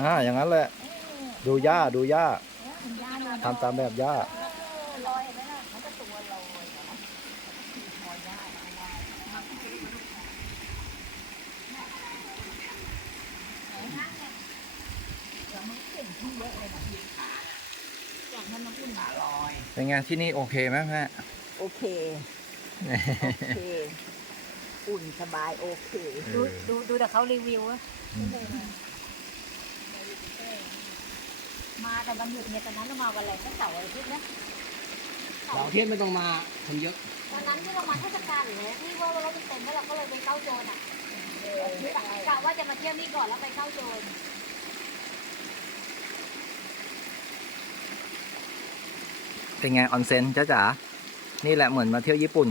อ่าอย่างนั้นแหละ ดูหญ้าดูหญ้าย่าลอยทำตามแบบหญ้าลอยเห็นไหมล่ะมันก็ตัวลอยนะพอย่าอย่างนั้นน้ำอุ่นลอยเป็นไงที่นี่โอเคไหมแม่โอเค โอเค อุ่นสบายโอเค ดูดูดูแต่เขารีวิวอะอื มมาแต่วันหยุดเนี่ยตอนนั้นเรามาวันอะไรแค่เสาร์อาทิตย์นะเราเที่ยงไม่ต้องมาคนเยอะวันนั้นที่เรามาเทศกาลหรืออะไรที่ว่ารถมันเต็มแล้วเราก็เลยไปเข้าโจรอะกะว่าจะมาเที่ยวนี่ก่อนแล้วไปเข้าโจรเป็นไงออนเซ็นจ้าจ๋านี่แหละเหมือนมาเที่ยวญี่ปุ่น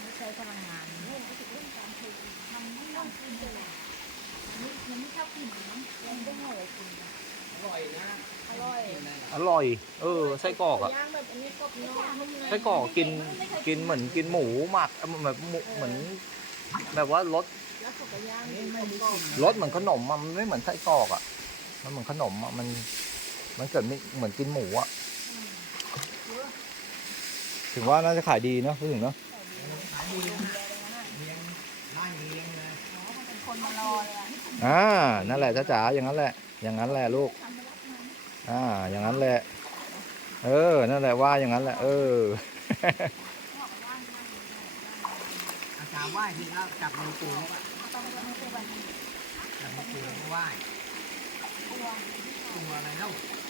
ไม่ใช้ พลังงานเรื่องเรื่องการผลิตมันไม่ต้องกินเลยมันไม่ชอบกินนะมันไม่อร่อยกินอร่อยนะอร่อยอร่อย เออไส้กรอกอะย่างแบบอันนี้ก็พี่น้องไส้กรอกกินกินเหมือนกินหมูหมักแบบหมูเหมือน แบบว่ารสรสเหมือนขนมมันไม่เหมือนไส้กรอกอะมันเหมือนขนมอะมัน มันเกิดไม่เหมือนกินหมูอะถึงว่าน่าจะขายดีเนาะพูดถึงเนาะ อเลยอะอ่า นั่นแหละจ้าจ๋าอย่างนั้นแหละ อย่างนั้นแหละลูก อ่า อย่างนั้นแหละ เออ นั่นแหละว่าอย่างนั้นแหละ เอออาจารย์ไหว้ที่แล้วจับมือปูแล้วก็ต้องไปมือตัววันนี้จับมือปูแล้วก็ไหว้ตัวตัวอะไรเล่าต